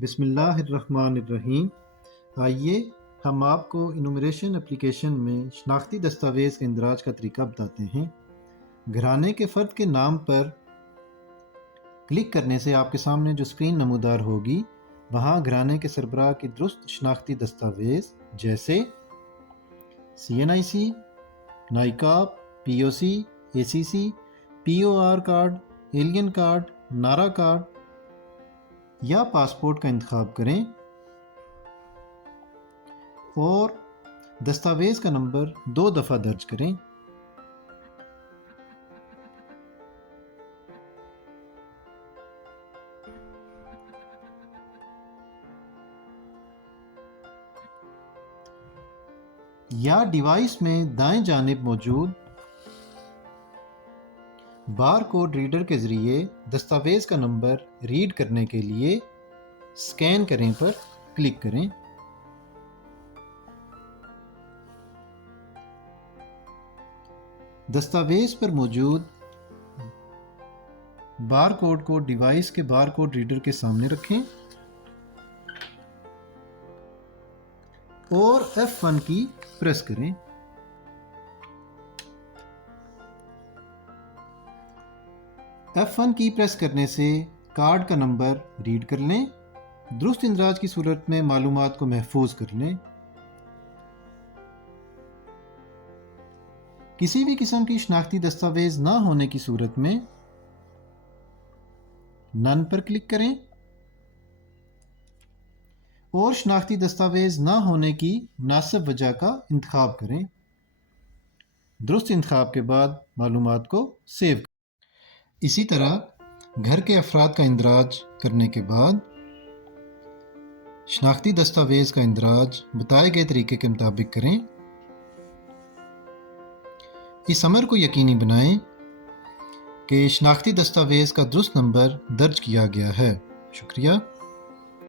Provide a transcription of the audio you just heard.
بسم اللہ الرحمن الرحیم۔ آئیے ہم آپ کو انومریشن اپلیکیشن میں شناختی دستاویز کے اندراج کا طریقہ بتاتے ہیں۔ گھرانے کے فرد کے نام پر کلک کرنے سے آپ کے سامنے جو اسکرین نمودار ہوگی وہاں گھرانے کے سربراہ کی درست شناختی دستاویز جیسے CNIC، نائکاپ، POC، ACC، POR card, alien card, نارا کارڈ یا پاسپورٹ کا انتخاب کریں اور دستاویز کا نمبر 2 دفعہ درج کریں۔ یا ڈیوائس میں دائیں جانب موجود بار کوڈ ریڈر کے ذریعے دستاویز کا نمبر ریڈ کرنے کے لیے اسکین کریں پر کلک کریں۔ دستاویز پر موجود بار کوڈ کو ڈیوائس کے بار کوڈ ریڈر کے سامنے رکھیں اور F1 کی پریس کریں۔ F1 کی پریس کرنے سے کارڈ کا نمبر ریڈ کر لیں۔ درست اندراج کی صورت میں معلومات کو محفوظ کر لیں۔ کسی بھی قسم کی شناختی دستاویز نہ ہونے کی صورت میں نن پر کلک کریں اور شناختی دستاویز نہ ہونے کی مناسب وجہ کا انتخاب کریں۔ درست انتخاب کے بعد معلومات کو سیو کریں۔ اسی طرح گھر کے افراد کا اندراج کرنے کے بعد شناختی دستاویز کا اندراج بتائے گئے طریقے کے مطابق کریں۔ اس امر کو یقینی بنائیں کہ شناختی دستاویز کا درست نمبر درج کیا گیا ہے۔ شکریہ۔